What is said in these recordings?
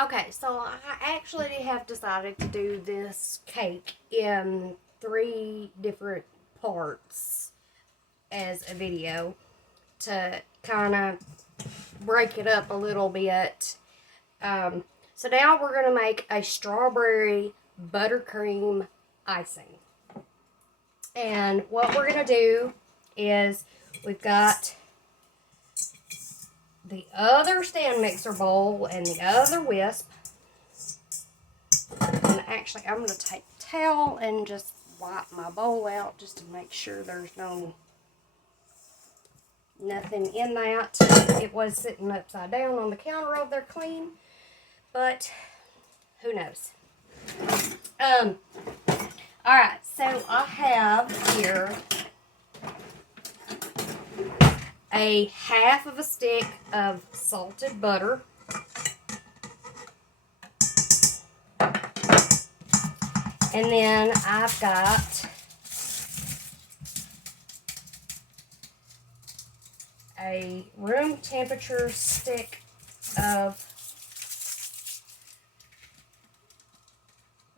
Okay, so I actually have decided to do this cake in three different parts as a video to kind of break it up a little bit. Um, so now we're going to make a strawberry buttercream icing. And what we're going to do is we've got the other stand mixer bowl and the other whisk. And actually, I'm going to take a towel and just wipe my bowl out just to make sure there's nothing in that. It was sitting upside down on the counter over there clean, but who knows. Alright, so I have here a half of a stick of salted butter. And then I've got a room temperature stick of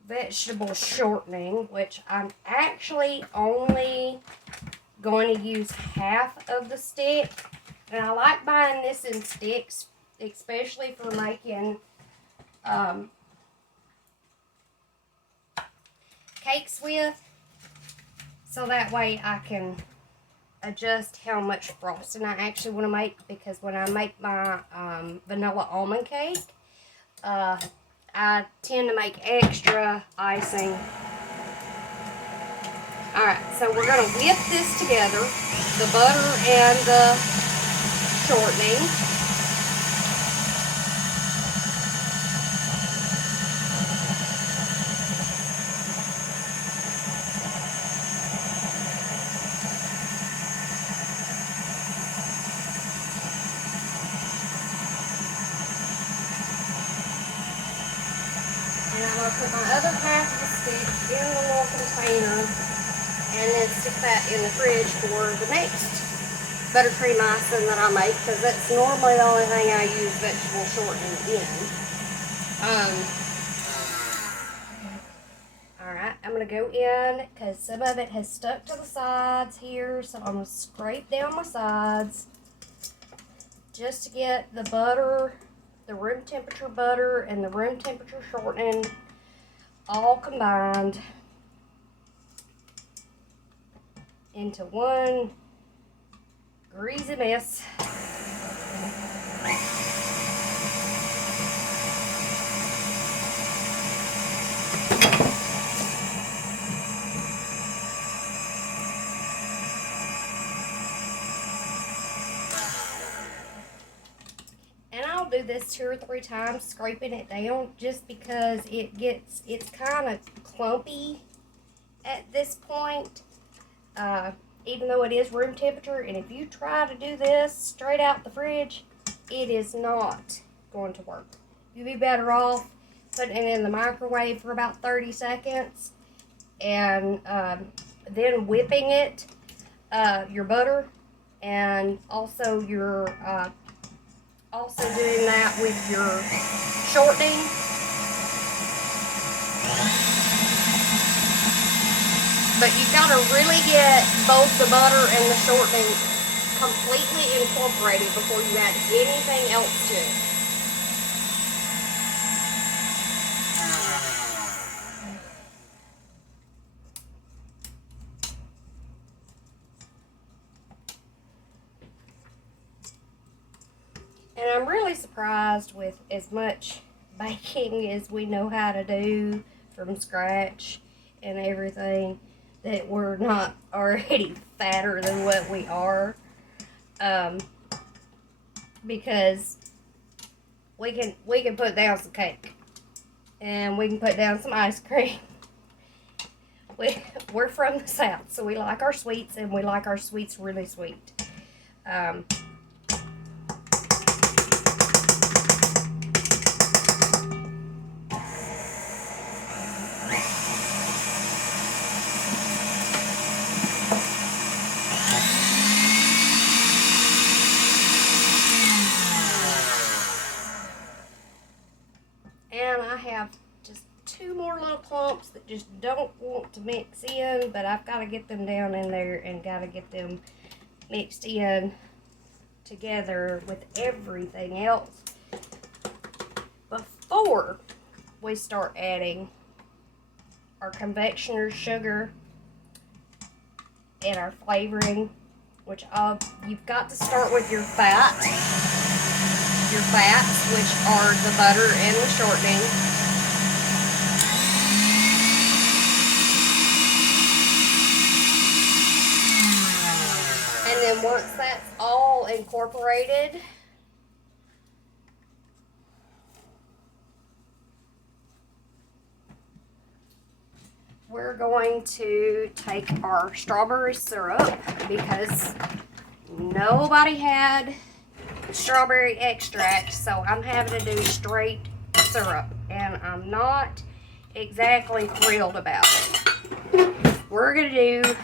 vegetable shortening, which I'm actually only going to use half of the stick. And I like buying this in sticks, especially for making cakes with, so that way I can adjust how much frosting I actually want to make, because when I make my vanilla almond cake, I tend to make extra icing. Alright, so we're going to whip this together, the butter and the shortening. And I'm going to put my other half of the stick in the little container and then stick that in the fridge for the next buttercream icing that I make, because that's normally the only thing I use vegetable shortening in. Alright, I'm going to go in because some of it has stuck to the sides here, so I'm going to scrape down my sides just to get the butter, the room temperature butter and the room temperature shortening all combined into one greasy mess. And I'll do this 2 or 3 times, scraping it down, just because it's kind of clumpy at this point. Even though it is room temperature, and if you try to do this straight out the fridge, it is not going to work. You'd be better off putting it in the microwave for about 30 seconds and then whipping it, your butter, and also your also doing that with your shortening. But you've got to really get both the butter and the shortening completely incorporated before you add anything else to it. And I'm really surprised with as much baking as we know how to do from scratch and everything, that we're not already fatter than what we are. Because we can put down some cake and we can put down some ice cream. We're from the South, so we like our sweets, and we like our sweets really sweet. And I have just 2 more little clumps that just don't want to mix in, but I've got to get them down in there and got to get them mixed in together with everything else before we start adding our confectioner's sugar and our flavoring, which you've got to start with your fats, which are the butter and the shortening. And then once that's all incorporated, we're going to take our strawberry syrup, because nobody had strawberry extract, so I'm having to do straight syrup, and I'm not exactly thrilled about it. We're going to do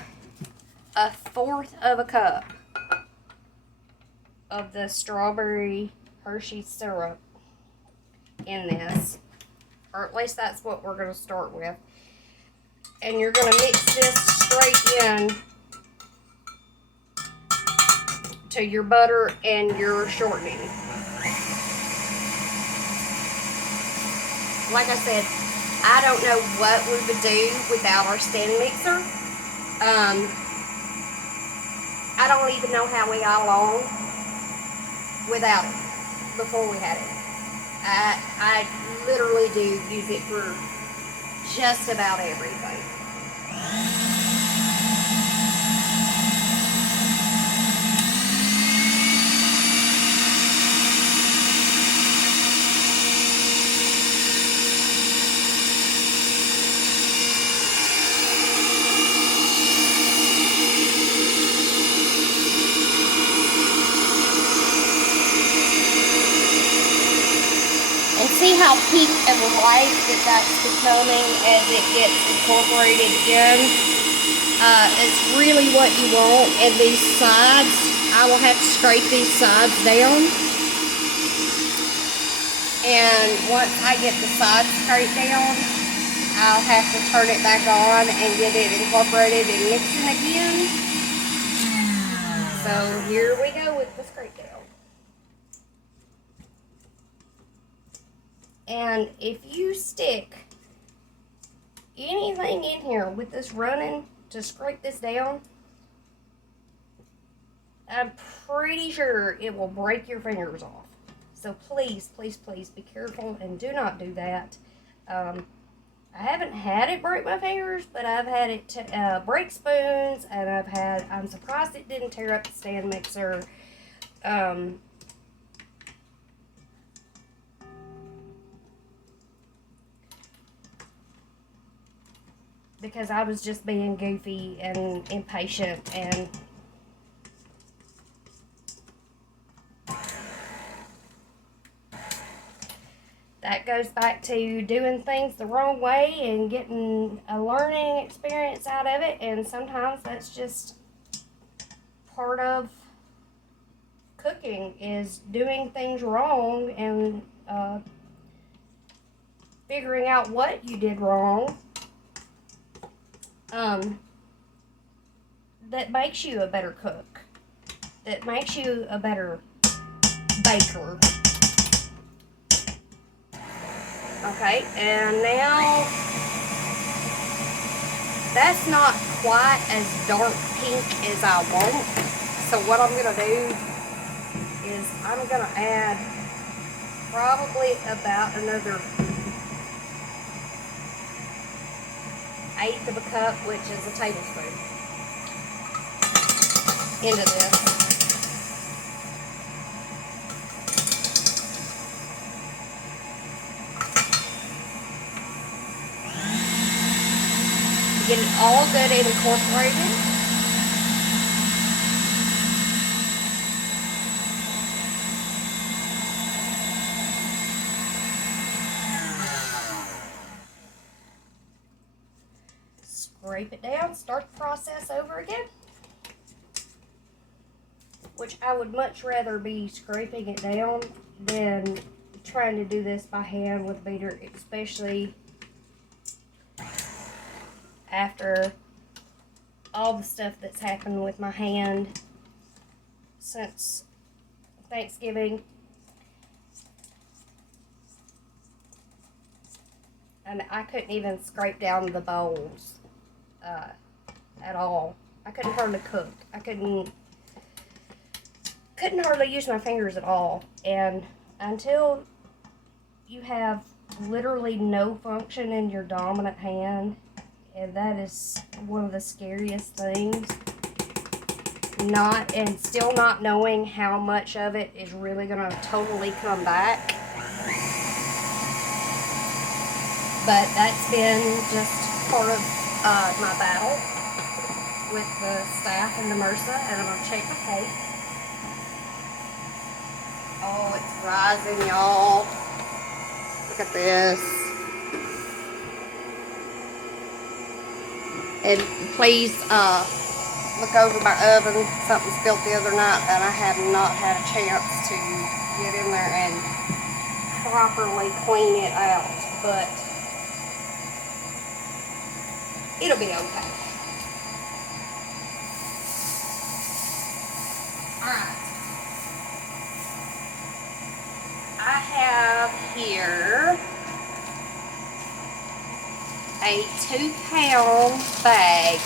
1/4 of a cup of the strawberry Hershey syrup in this, or at least that's what we're going to start with. And you're going to mix this straight in to your butter and your shortening. Like I said, I don't know what we would do without our stand mixer. I don't even know how we got along without it before we had it. I literally do use it for just about everything. And see how pink and white that's becoming as it gets incorporated in. It's really what you want. And these sides, I will have to scrape these sides down. And once I get the sides scraped down, I'll have to turn it back on and get it incorporated and mixing again. So here we go with the scrape down. And if you stick anything in here with this running to scrape this down, I'm pretty sure it will break your fingers off. So please, please, please be careful and do not do that. I haven't had it break my fingers, but I've had it break spoons, and I'm surprised it didn't tear up the stand mixer. Because I was just being goofy and impatient, and that goes back to doing things the wrong way and getting a learning experience out of it, and sometimes that's just part of cooking, is doing things wrong and figuring out what you did wrong. That makes you a better cook, that makes you a better baker. Okay, and now that's not quite as dark pink as I want, so what I'm going to do is I'm going to add probably about another 1/8 of a cup, which is a tablespoon, into this. Get it all good and incorporated. Scrape it down, start the process over again. Which I would much rather be scraping it down than trying to do this by hand with a beater, especially after all the stuff that's happened with my hand since Thanksgiving. And I couldn't even scrape down the bowls at all. I couldn't hardly cook. I couldn't hardly use my fingers at all. And until you have literally no function in your dominant hand, and that is one of the scariest things, still not knowing how much of it is really going to totally come back. But that's been just part of my battle with the staff and the MRSA. And I'm going to check my cake. Oh, it's rising, y'all. Look at this. And please look over my oven. Something spilled the other night, and I have not had a chance to get in there and properly clean it out. But it'll be okay. Alright. I have here a 2-pound bag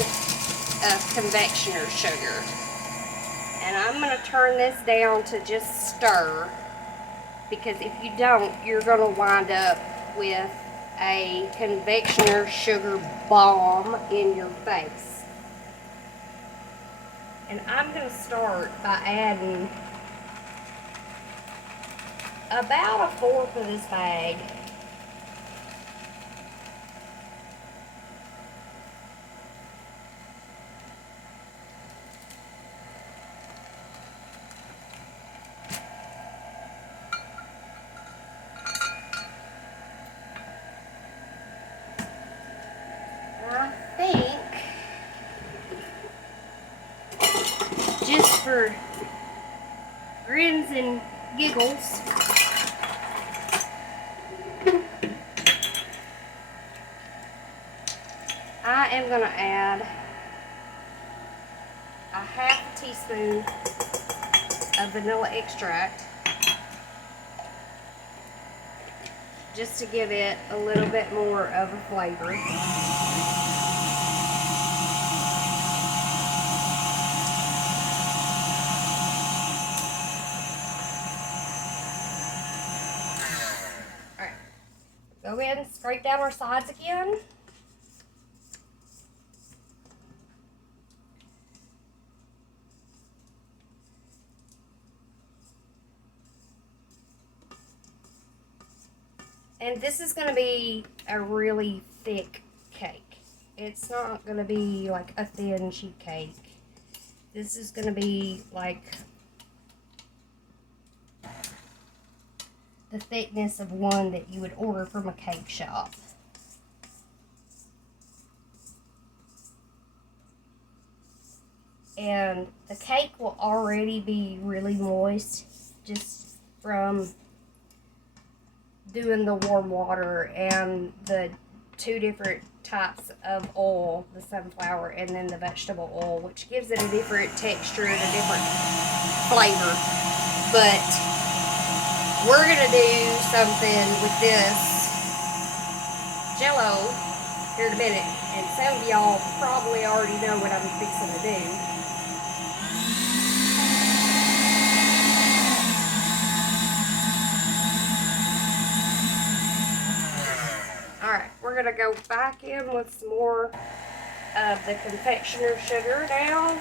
of confectioner's sugar. And I'm going to turn this down to just stir, because if you don't, you're going to wind up with a confectioner's sugar bomb in your face. And I'm going to start by adding about 1/4 of this bag. I think, just for grins and giggles, I am going to add a 1/2 teaspoon of vanilla extract, just to give it a little bit more of a flavor. Alright, go ahead and scrape down our sides again. And this is going to be a really thick cake. It's not going to be like a thin sheet cake. This is going to be like the thickness of one that you would order from a cake shop. And the cake will already be really moist just from doing the warm water and the 2 different types of oil, the sunflower and then the vegetable oil, which gives it a different texture and a different flavor. But we're going to do something with this Jello here in a minute, and some of y'all probably already know what I'm fixing to do. Alright, we're going to go back in with some more of the confectioner's sugar now.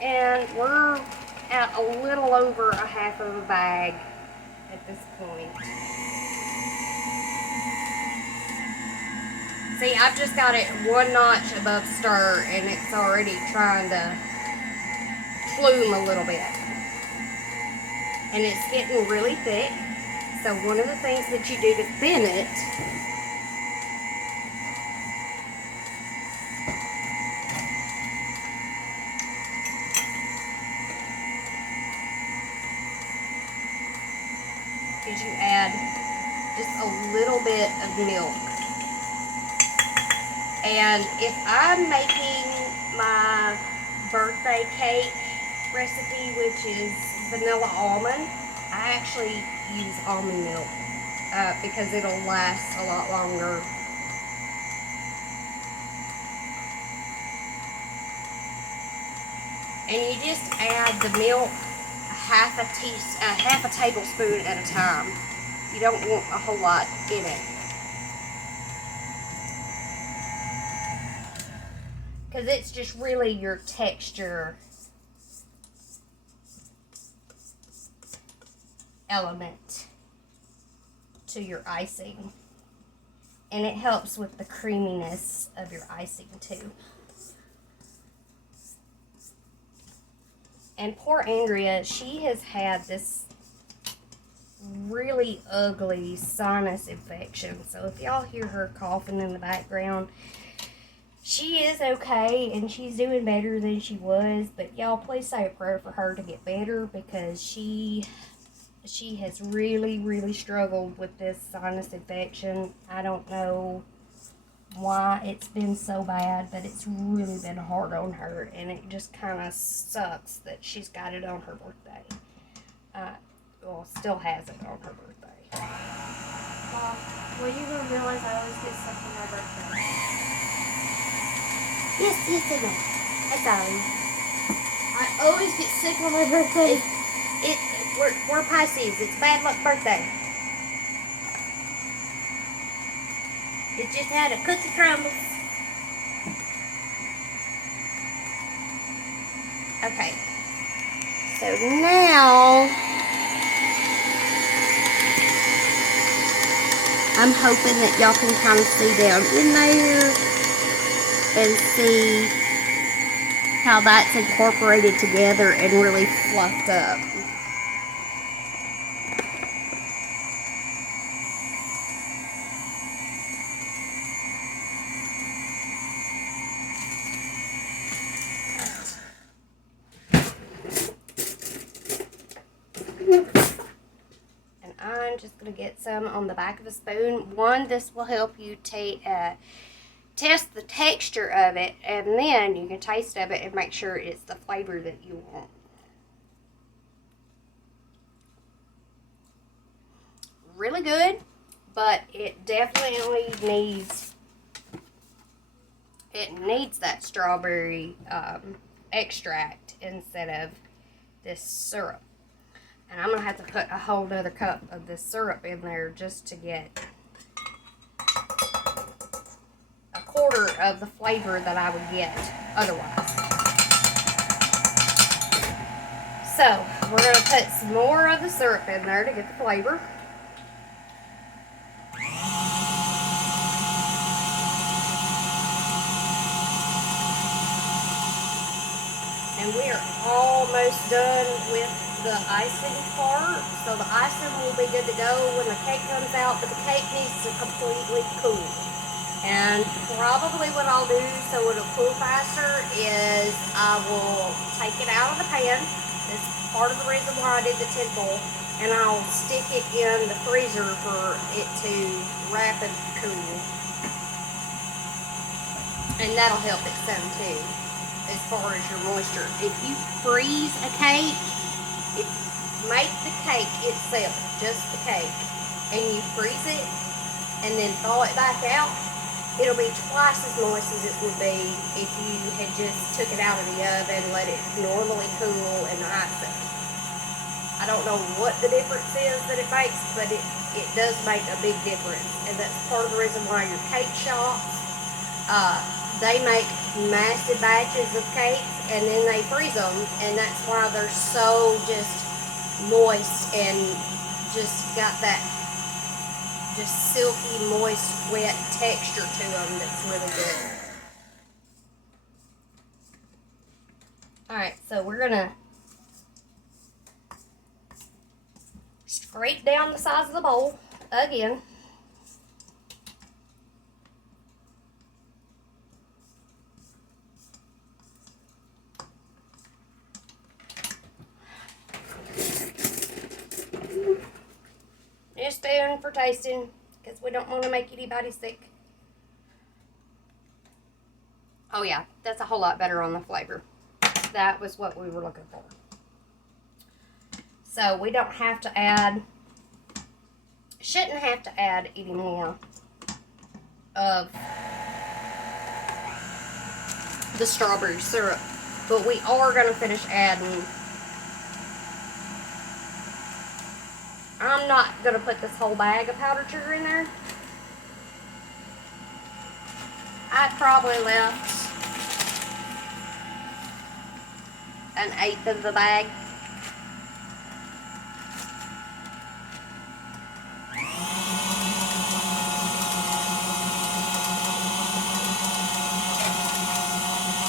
And we're at a little over a 1/2 of a bag at this point. See, I've just got it 1 notch above stir, and it's already trying to plume a little bit. And it's getting really thick. So one of the things that you do to thin it is you add just a little bit of milk. And if I'm making my birthday cake recipe, which is vanilla almond, I actually use almond milk because it'll last a lot longer. And you just add the milk half a tablespoon at a time. You don't want a whole lot in it, because it's just really your texture element to your icing, and it helps with the creaminess of your icing too. And poor Andrea, she has had this really ugly sinus infection, so if y'all hear her coughing in the background, she is okay and she's doing better than she was, but y'all please say a prayer for her to get better, because she has really struggled with this sinus infection. I don't know why it's been so bad, but it's really been hard on her, and it just kind of sucks that she's got it on her birthday. Well, still has it on her birthday. Mom, when are you going to realize I always get sick on my birthday? Yes, I know. I'm sorry. I always get sick on my birthday. We're Pisces. It's bad luck birthday. It just had a cookie crumble. Okay. So now I'm hoping that y'all can kind of see down in there and see how that's incorporated together and really fluffed up. And I'm just going to get some on the back of a spoon. One, this will help you test the texture of it, and then you can taste of it and make sure it's the flavor that you want. Really good, but it definitely needs that strawberry extract instead of this syrup. And I'm gonna have to put a whole nother cup of this syrup in there just to get a quarter of the flavor that I would get otherwise. So we're gonna put some more of the syrup in there to get the flavor. And we are almost done with the icing part. So the icing will be good to go when the cake comes out, but the cake needs to completely cool. And probably what I'll do so it'll cool faster is I will take it out of the pan. That's part of the reason why I did the tin foil. And I'll stick it in the freezer for it to rapid cool. And that'll help it some too, as far as your moisture. If you freeze a cake, make the cake itself, just the cake, and you freeze it and then thaw it back out, it'll be twice as moist as it would be if you had just took it out of the oven, let it normally cool, and ice it. I don't know what the difference is that it makes, but it does make a big difference. And that's part of the reason why your cake shops, they make massive batches of cakes and then they freeze them, and that's why they're so just moist and just got that just silky, moist, wet texture to them that's really good. Alright, so we're gonna scrape down the sides of the bowl again. spoon for tasting because we don't want to make anybody sick. Oh yeah, that's a whole lot better on the flavor. That was what we were looking for. So we don't have to add, shouldn't have to add any more of the strawberry syrup, but we are going to finish adding. I'm not going to put this whole bag of powdered sugar in there. I probably left an eighth of the bag.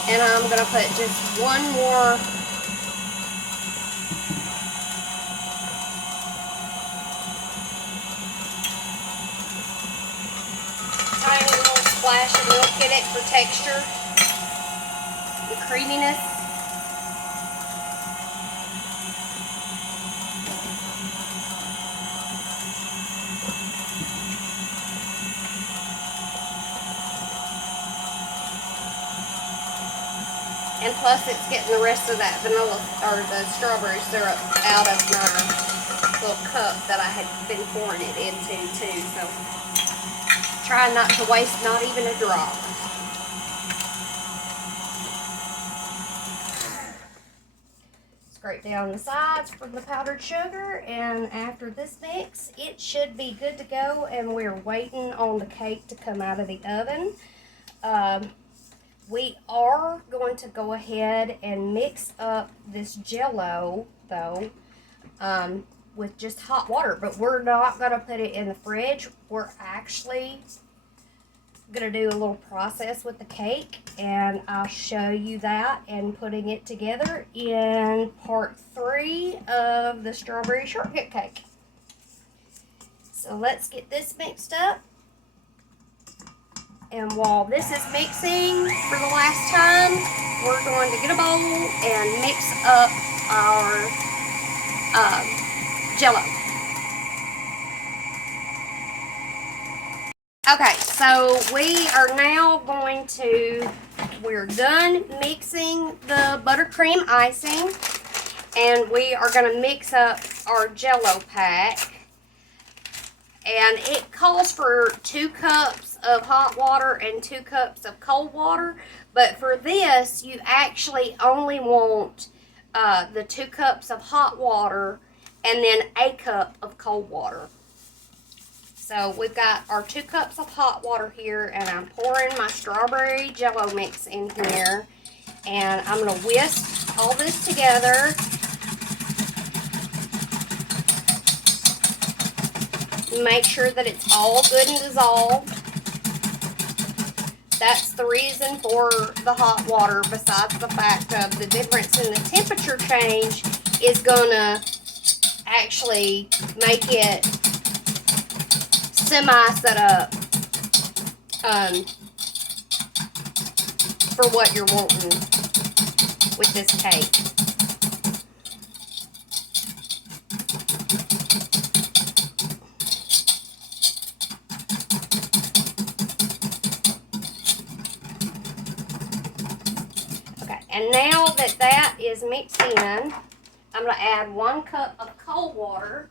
And I'm going to put just one more tiny little splash of milk in it for texture and creaminess. And plus it's getting the rest of that vanilla or the strawberry syrup out of my little cup that I had been pouring it into too. So try not to waste not even a drop. Scrape down the sides from the powdered sugar, and after this mix it should be good to go, and we're waiting on the cake to come out of the oven. We are going to go ahead and mix up this Jello, though, with just hot water. But we're not going to put it in the fridge. We're actually going to do a little process with the cake, and I'll show you that and putting it together in part 3 of the strawberry shortcake cake. So let's get this mixed up. And while this is mixing for the last time, we're going to get a bowl and mix up our Jello. Okay, so we are now we're done mixing the buttercream icing, and we are going to mix up our Jello pack. And it calls for 2 cups of hot water and 2 cups of cold water. But for this, you actually only want the 2 cups of hot water and then a cup of cold water. So we've got our 2 cups of hot water here, and I'm pouring my strawberry Jello mix in here. And I'm going to whisk all this together. Make sure that it's all good and dissolved. That's the reason for the hot water, besides the fact of the difference in the temperature change is gonna actually make it semi-set up for what you're wanting with this cake. And now that that is mixed in, I'm going to add 1 cup of cold water.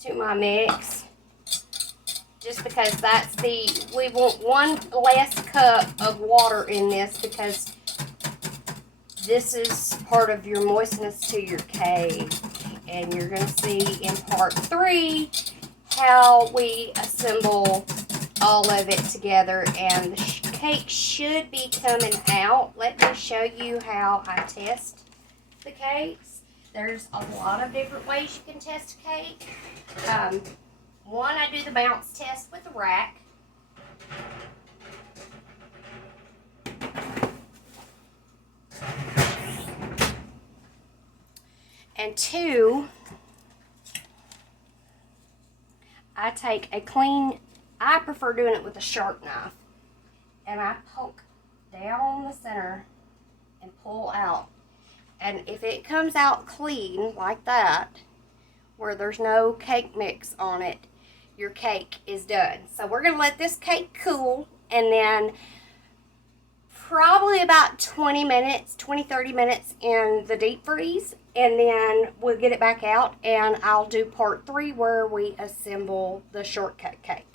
To my mix. Just because we want 1 less cup of water in this, because this is part of your moistness to your cake, and you're going to see in part 3 how we assemble all of it together, and the cake should be coming out. Let me show you how I test the cakes. There's a lot of different ways you can test a cake. One, I do the bounce test with the rack. And 2, I take a clean I prefer doing it with a sharp knife. And I poke down the center and pull out. And if it comes out clean like that, where there's no cake mix on it, your cake is done. So we're going to let this cake cool, and then probably about 20 minutes, 30 minutes in the deep freeze, and then we'll get it back out, and I'll do part 3 where we assemble the shortcake cake.